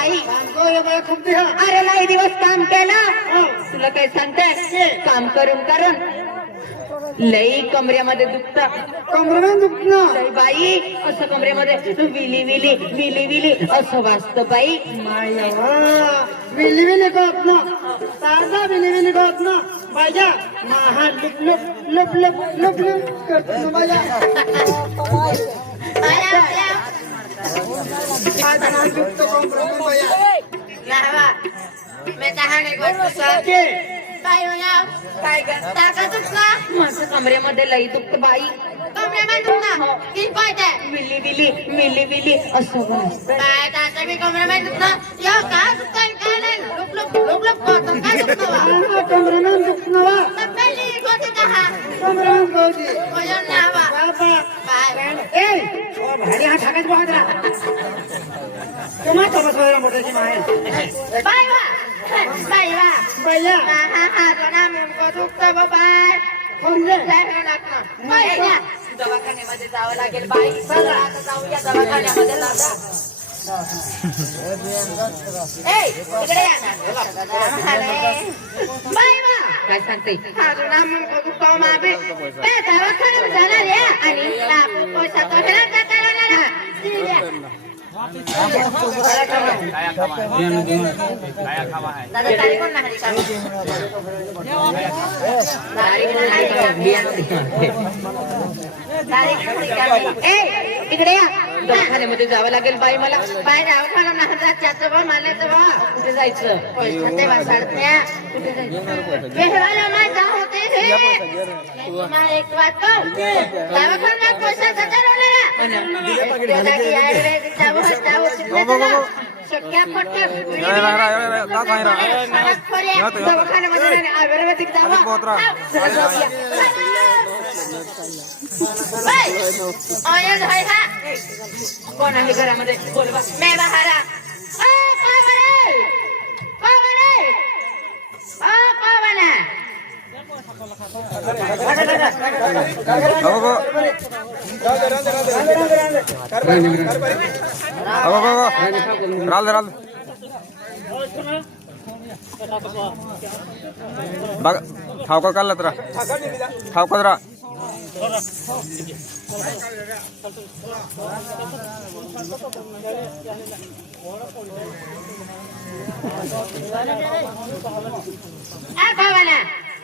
बाई खूप दिहा अरे नाही दिवस काम केलं तुला काय सांगते काम करून करून लई कमरेमध्ये दुखत कमरेनं दुखणं लई बाई असं कमरेमध्ये विली विली विली विली असं वाचतं बाई माया विली विली गत ना ताजा विली विली गत ना बाजा महा लुप लुप लुप लुप लुप लुप करतो बाजा आज ना दुखतो कमरेनं बाया मैं कहाणी के काय होणार काय ताकदच ना माझ्या कमरेमध्ये लई दुखत बाई कमरेमध्ये दुखत तीन पायते विली विली विली विली असं वाचतं काय ताचं मी कमरेमध्ये दुखत या का दुखत काय नाही लुप लुप लुप लुप करतो काय दुखत कमरेनं दुखणं वा तपेली कोते कहा कमरेनं गोदी कोण नावा बाबा बाय ए ओ भारी हा ठाकाच बहादरा तुम्हा बसवायला मोठ्याची माहेर बाय वा बाय वा बाया हा हा कोणा नेमकं दुखतं बाय कोण रे दवाखान्यामध्ये जावं लागेल बाई चला आता जाऊया दवाखान्यामध्ये दादा इकडे या ना बाई वा काय सांगते दवाखान्यात जाणार आहे आणि पैसा दादा तारीख कोण नाही इकडे या दवाखान्यामध्ये जावं लागेल बाई मला बाई दवाखाना नाही जायचं बा मला तर बा कुठे जायचं पैसे वाचाडत्या कुठे जायचं माझा होते एक वाट दवाखान्यात पैसा शक्या पटकन दवाखान्यामध्ये आयुर्वेदिक दवा कोण आहे घरामध्ये बोल मे बहारा ठावका काढला तर ठावका जरा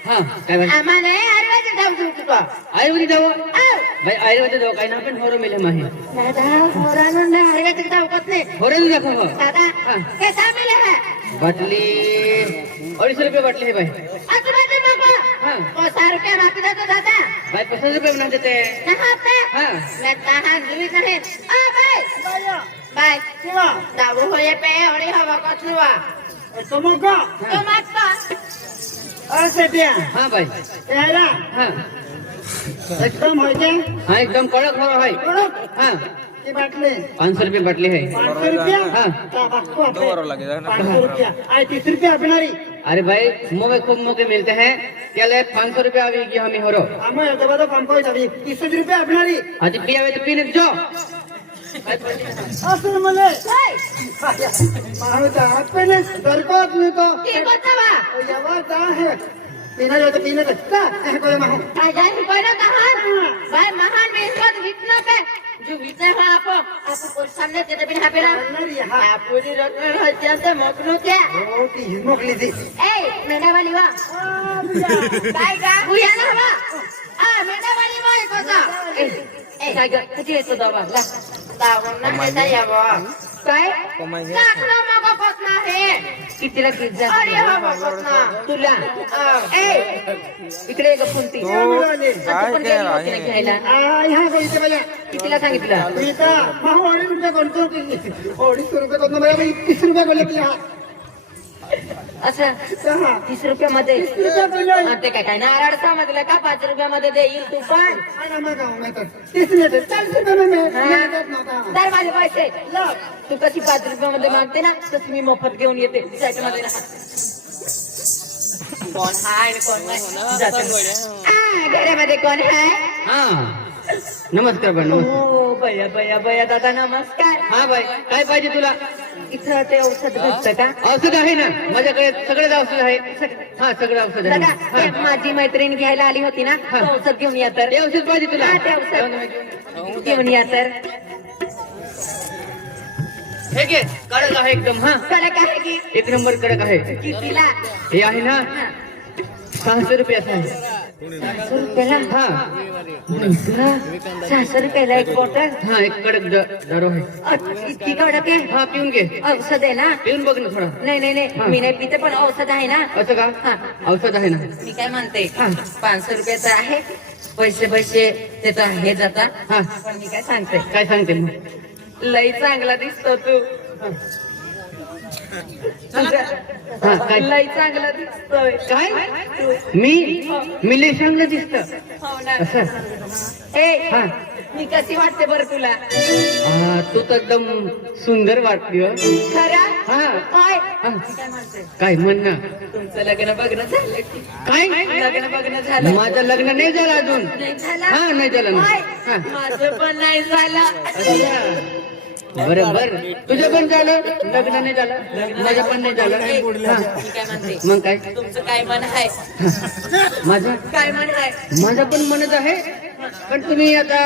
आम्हाला आयुर्वेदिक दवा देऊ तुला आयुर्वेदिक दवा भाई आयुर्वेदिक दवा काही ना पण होरो मिले माहे दादा मोरानंद आयुर्वेदिक दवा कत नाही होरे नहीं देखो दादा कैसा मिले है बाटली 250 रुपये बाटली है भाई आजूबाजू बाबा हाँ 50 रुपये मांगते तो दादा भाई 50 रुपये बना देते हैं कहाँ पे हाँ मैं कहाँ गिरी नहीं बाय बाय किंवा दारू होये पे और हवा कत हुआ समोका तो मागता असे त्या हाँ भाई याला हाँ एकदम होते हाँ एकदम कड़क हवा भाई हाँ की बाटले 500 रुपये बाटली है 500 रुपया हाँ 2 लगेगा ना 500 रुपया आई 30 रुपया अपनारी अरे भाई मुँह में खूब मौके मिलते हैं क्या ले 500 रुपये अभी की हमें हो रो आम्ही आता बघा कम कोई तरी 30 रुपया अपनारी आज पिया हुए तो पीने जो असं मले माणूस हात पहिले दरकोत नाही तो की बतावा यावा जा है पीना जो तो पीने का कोई माहू आजान कोई ना कहा भाई महान में इसको विटना पे जो विटना है आपको सामने तेरे बिना पे रहा आप पूरी रात में हत्या से मगनो क्या ओ ती मोकली दी ए मेरा वाली वा काय का हुया ना वा मेरा वाली वा कोसा ए काय ग कुठे येतो दवा ला दावण ना देता यावा काय काकला मग पतना है कितीला किती जा अरे हा बसना तुला ए इकडे एक फुंती घ्यायला ह्या पैसे बघा कितीला सांगितलं पीता माहू 250 रुपये कोणतो 250 रुपये कोणतो मला 30 रुपये बोलले की हा असं 30 रुपयामध्ये ते काय नारळ समजलं का 5 रुपयामध्ये देईल तू पण तर माझे पैसे तू कशी 5 रुपयामध्ये मागते ना तशी मी मोफत घेऊन येते त्याच्यामध्ये कोण हाय कोण नाही घरामध्ये कोण हाय हाँ नमस्कार बनो ओ बया बया बया दादा नमस्कार हाँ भाई काय पाहिजे तुला इथं ते औषध भेटतं का? औषध आहे ना माझ्याकडे, सगळेच औषध आहे. हा सगळं औषध आहे. दादा ते माझी मैत्रीण घ्यायला आली होती ना, ते औषध घेऊन या तर. ते औषध पाहिजे तुला? हा, ते औषध घेऊन या तर. हे घे, कडक आहे एकदम. हा, कडक आहे की? एक नंबर कडक आहे. कितीला? हे आहे ना 600 रुपयाचं आहे. 600 रुपयाला? हा 600 रुपयाला एक बॉटल? हा, एक कडक दारू आहे. इतकी कडक आहे? हा, पिऊन घे. औषध आहे ना? पिऊन बघ ना थोडा. नाही नाही नाही, मी नाही पिते, पण औषध आहे ना? असं का? हा. औषध आहे ना. मी काय म्हणते, 500 रुपयाचं आहे, पैसे त्याचं हे जाता. हा. पण मी काय सांगते, काय सांगते मग? लई चांगला दिसतो तू. हा, काय? लई चांगला दिसतोय. काय? तू. मी लय चांगलं दिसतं. हो ना. असं? ए, हा. मी कशी वाटते बरं तुला? तू तर एकदम सुंदर वाटली हो. खरं? हा. काय? हा. मी काय म्हणते, काय म्हण ना? तुमचं लग्न बघणं झालं की? काय? लग्न बघणं झालं? माझं लग्न नाही झालं अजून. नाही झालं? हा, नाही झालं ना. काय? हा. माझं पण नाही झालं. अच्छा. बरं बरं, तुझं पण झालं, लग्न नाही झालं, माझं पण नाही झालं. ए, हा. मी काय म्हणते, मग काय? तुमचं काय मन आहे? माझं काय मन आहे? माझं पण म्हणत आहे, पण तुम्ही आता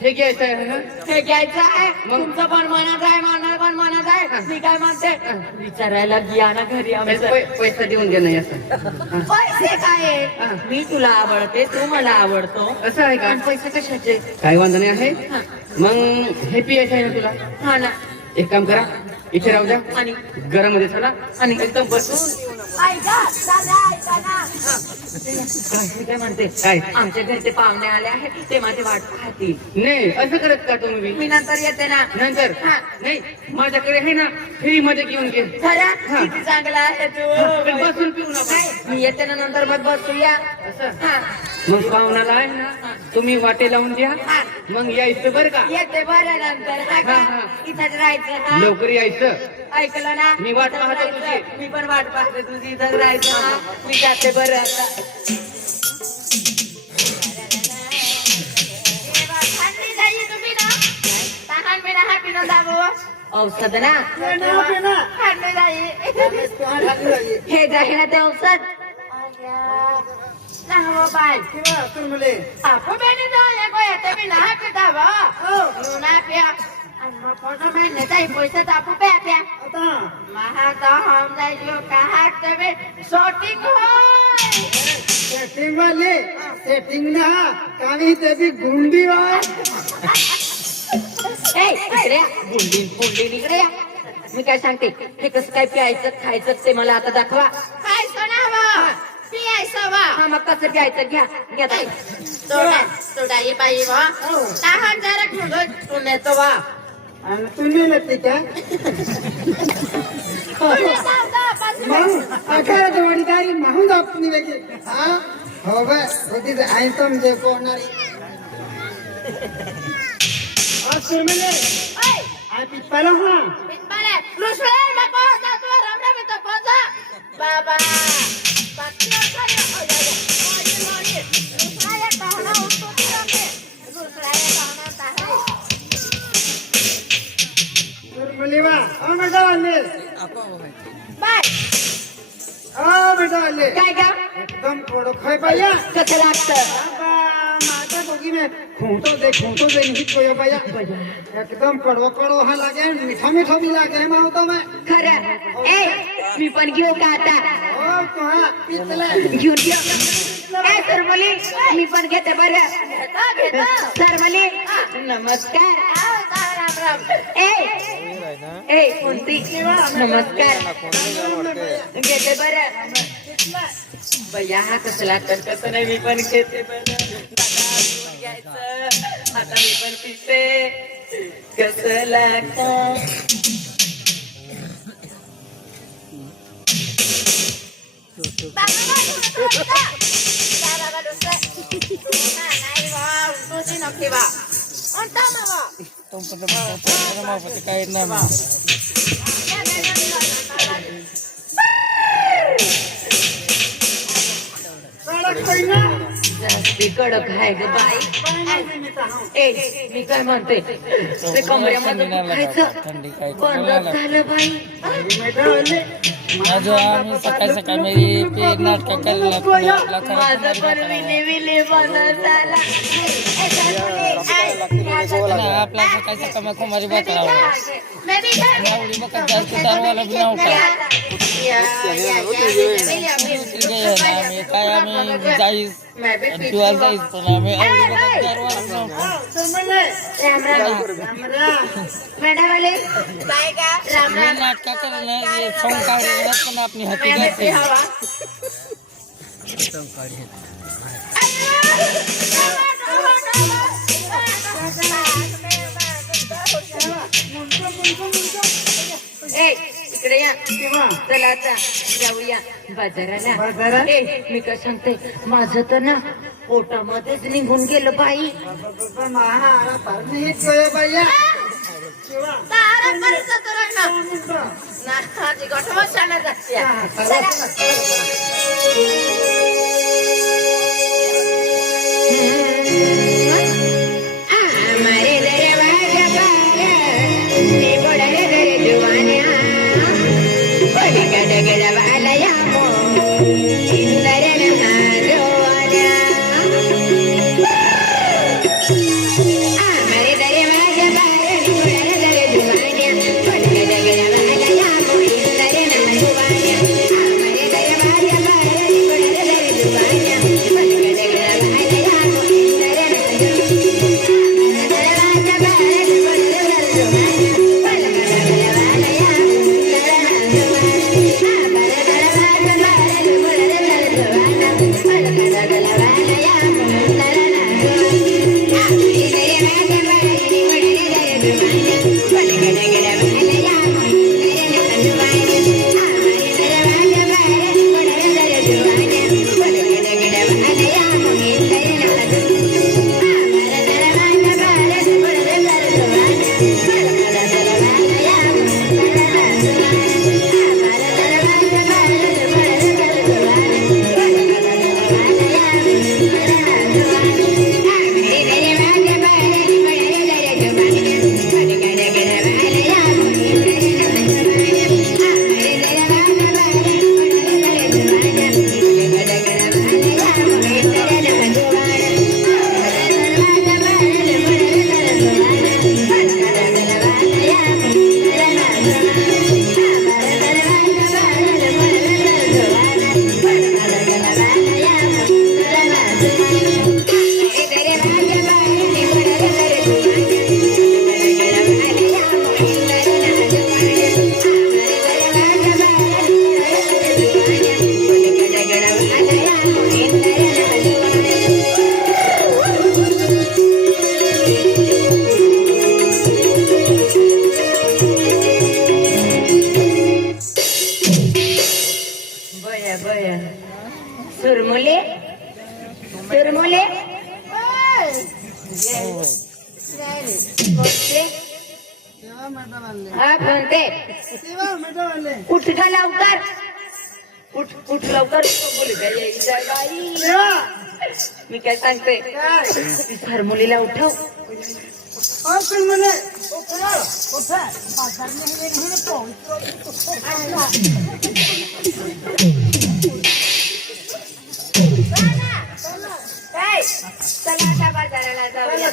हे घ्यायचं आहे ना? हे घ्यायचं आहे, तुमचं पण म्हणत आहे, माझं पण म्हणत आहे. मी काय म्हणते, विचारायला घ्या ना घरी आमचं. पैसा देऊन घ्या नाही असं. पैसे काय आहे? मी तुला आवडते, तू मला आवडतो. असं आहे का? पण पैसे कशाचे? काही वांधा नाही आहे. मग हे पियायचं आहे ना तुला? हा ना. एक काम करा, इथे राहू द्या आणि घरामध्ये चला आणि एकदम बसून. मी काय म्हणते, काय? आमच्या घरचे पाहुणे आले आहेत, ते माझी वाट पाहतील. नाही असं करत का तुम्ही? मी नंतर येते ना. नंतर हा. नाही, माझ्याकडे आहे ना, फ्री मध्ये घेऊन घे. खरं? हा. किती चांगला आहे पण तू. बसून पिऊ नका. नाही, मी येते ना नंतर, मग बसूया. असं? हा. मग पाहुणाला आहे ना, तुम्ही वाटे लावून द्या. हा. मग यायचं बरं का? येते बरं नंतर. हा का? हा, हा. इथंच राहायचं. हा. लवकर यायचं. ऐकलं ना? मी वाट इथंच पाहतो राहायचं. तुझी. मी पण वाट पाहते तुझी, इथंच राहायचं. हा. मी जाते बरं आता. औषध ना? हे जाही ना ते औषध. पैसे तापू प्या प्या शॉटिंग सेटिंग वाले सेटिंग ना काही ते बी गुंडी वाय. इकडे या. गुंडी इकडे या. मी काय सांगते, हे कसं काय प्यायचं खायचं ते मला आता दाखवा. खायचं ना वा पियायचं वा हा, मग कसं प्यायचं घ्या घ्या ताई. सोडा ये बाई वा लहान जरा ठेवलं टुण्याचं वा आणि तुम्ही नसते का मग अकरा जोडीदारी माहून आपण वेगळी. हा हो बा होती आयटम जे कोणारी सुरमले आ पिप्पाला हा बाबा सुरमले वा ओ बेटा आले बेटा आले काय का एकदम थोडं खाय पाहिजे. कसं लागतं? माझ्या दोघी में खूंटो दे नहीं कोई भैया एकदम कड़वा हा लागे मीठा भी लागे मैं तो मैं खरं. ए, मी पण घेऊ का आता? ओ तो हा पितले घेऊन घे. ए सरमली, मी पण घेते बरं. सरमली, नमस्कार. ए कोणती? नमस्कार. घेते बरं. बया हा कसं लागतं कसं नाही, मी पण घेते बरं. दादा, घ्यायचं आता मी पण पिते. कसं लागतं? कडक कोई ना जास्ती कडक आहे ग बाई. ए मी काय म्हणते ते कमऱ्यामध्ये दुखायचं बंद झालं बाई. माझं आम्ही सकाळी सकाळी मी ते नाटक करायला माझं पण विले विले बंद झाला. आपला सकाळी सकाळी मग कुमारी बकरावं नावडी बकत जास्त दारवाला बी नाव काय आम्ही जाईस किंवा जाईस पण आम्ही आवडी बकत दारवाला बी नाव नाटक करायला संकाळी पण आपली हाती घातली. इकडे या चला आता जाऊया बाजाराला. मी काय सांगते माझं तर ना पोटामध्येच निघून गेलं बाई. सुरमुले सुरमुले हा म्हणते उठ का लवकर उठ लवकर. मी काय सांगते सरमुलीला उठव. चला आता बाजाराला जाऊया.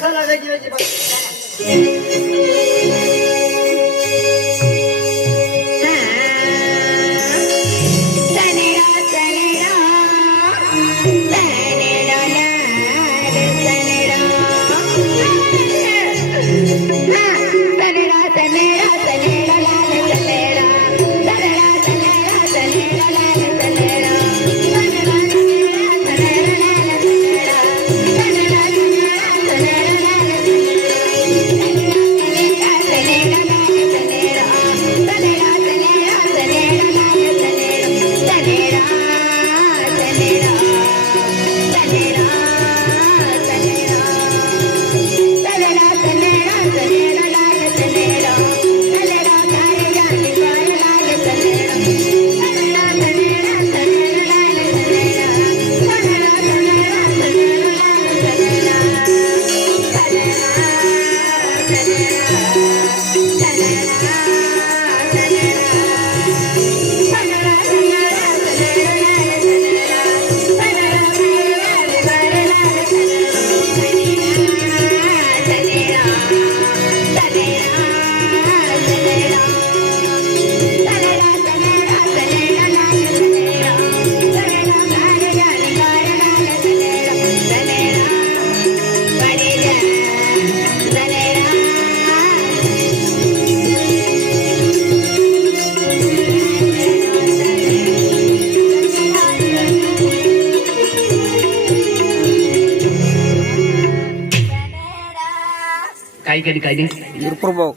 काही काही काही नाही वीरपूर भाऊ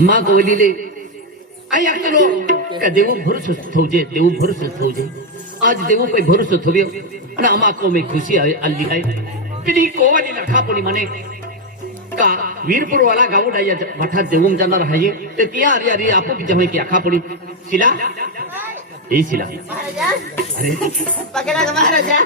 માં ગોલીલે આ એકલો કે દેવું ભરોસો થવજે દેવું ભરોસો થવજે આજ દેવું કોઈ ભરોસો થવ્યો અને આમાં કોમે ખુશી આલી હાય પેલી કોવાની લખાપણી મને કા વીરપુર વાળા ગાવડાયા વઠા દેવું જનાર હાય તે ત્યાં આરી આરી આપો કે જમે કે આખાપણી શિલા એ શિલા महाराजा અરે पकड़ा का महाराजा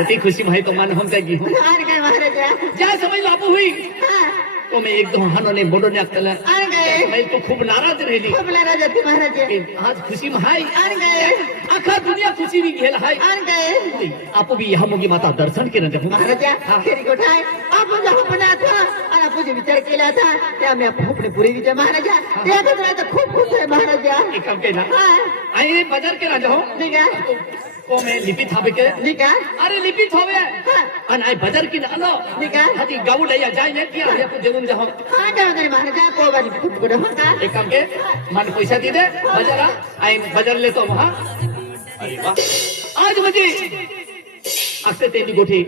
અતિ ખુશી ભાઈ તો માન હમ કાઈ હો आन गए महाराजा જ્યાં સમય લાપો હુઈ हाँ, તો મેં એકદમ હાનો ને મોડો ને આકલા आन गए मैं तो खूब नाराज રહેલી खूब नाराज थे महाराजा आज खुशी में हाय आन गए आखा दुनिया खुशी नहीं घेल हाय आन गए आपो भी यहाँ मोगी माता दर्शन के न देखो महाराजा खेरी कोठाय आप जो बना था और आप जो विचार केला था त्या मैं अपने पूरे विजय महाराजा त्या बदला तो खूब खुश है महाराजा एक काम के ना हाँ आई बाजार के ना जाओ ठीक है को मैं लिपि थाबे के ठीक है अरे लिपि थाबे हाँ अन आई बाजार की ना लो ठीक है हाथी गाऊ लैया जाए ने किया ये को जरूर जाओ हाँ जाओ तेरे महाराजा को बारी खुद को होता एक काम के मान पैसा दे दे बाजार आई बाजार ले तो वहां अरे वाह आज मुझे आस्ते तेली गोठी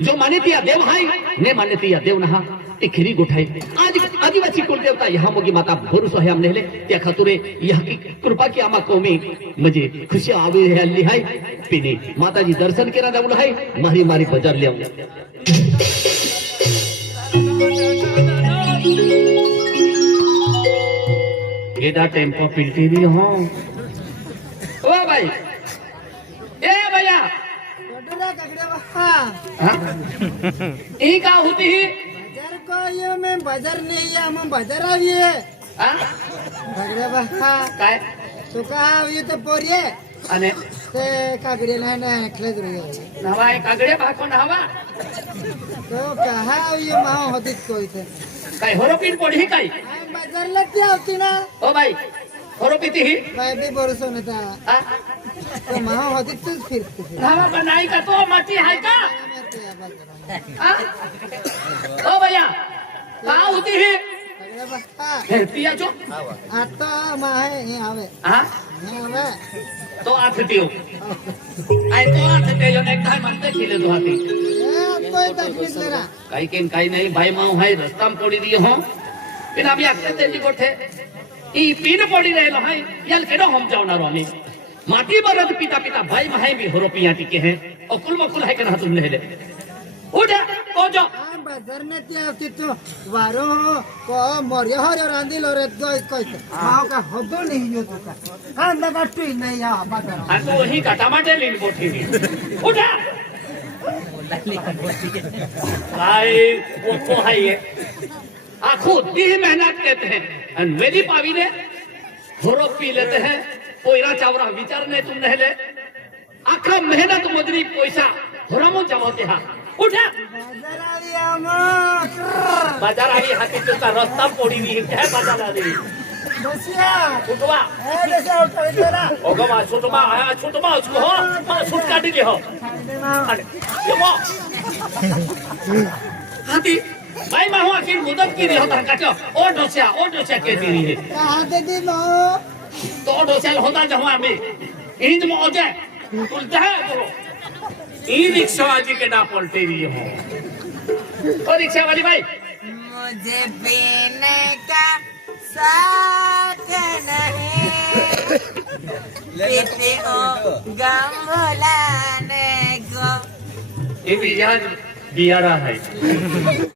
जो माने तिया देव हाय ने माने तिया देव नहा ते खिरी गोठाई आज आदिवासी कुल देवता यहाँ मोगी माता भरोसा है हमने ले त्या खातुरे यहाँ की कृपा की आमा कोमी म्हणजे खुशी आवी है अल्ली हाय पिने माताजी दर्शन केरा जाऊन हाय मारी मारी बाजार ले आऊ गेदा टेम्पो पिलती भी हो ओ भाई ए भैया हाँ? यही का होती है बाजार को ये मैं बाजार नहीं है हम बाजार आविए हाँ? झगड़े बहा काय तो कहा आविए तो पोरिए અને ते कागड़े ना एकले रही નવા એક આગળે ભાકો નવા तो कहा आविए मां होती कोई थे કાઈ હોરોપીન પડી કાઈ बाजार लेते आती ना ओ भाई હોરોપીતી ही मैं भी भरोसा नहीं था हाँ? तो मां होती तो फिर નવા બનાઈ का तो मती है का हाँ? ओ भैया का होती है झगड़े बहा खेतिया जो आता मां है ये आवे हाँ ये आवे तो आथतियो आई तो आथते जो नेक थाय मनते खिले तो आती ये कोई तकलीफ लेना काही नाही भाई माऊ हाय रस्ताम पडी दियो हो पिन आम्ही आखते तेली गोठे ई पिन पडी रहेलो हाय याल केडो हम जावनारो आम्ही माटी बरद पिता पिता भाई माय भी होरोपिया टिके हैं अकुल मकुल है के ना तुम नेले उठा को जो बाजार में ते आती तो वारो को मोरिया हो रे रांदी लो रे दो कोई मां का हदो नहीं हो तो का कांदा काटू नहीं या बाजार आ तो वही का टमाटर लीन बोठी उठा भाई वो तो है ये आखो दी मेहनत कहते हैं और मेरी पावी ने होरो पी लेते हैं कोयरा चावरा विचार ने तुम नहीं ले आखा मेहनत मजरी पैसा होरामो जमाते हा उठा बाजार आवी हम बाजार आई हाथी तुका रस्ता पोड़ी दी है बाजार आली बसिया उठवा ए जैसे उठा तेरा ओगो मा छोटमा उसको हो मा छूट काटी दी हो अरे ये वो हाथी भाई मैं हूं आखिर मुदत की नहीं होता काटो ओ डोसिया कहती रही है कहां दे दी नो तो डोसिया होता जहाँ में इंज में हो जाए उल्टा है करो ई रिक्शा वाली के ना पलटे रही हो ओ रिक्शा वाली भाई मुझे पीने का साथ नहीं पीते हो गम भुलाने को ये भी बियारा है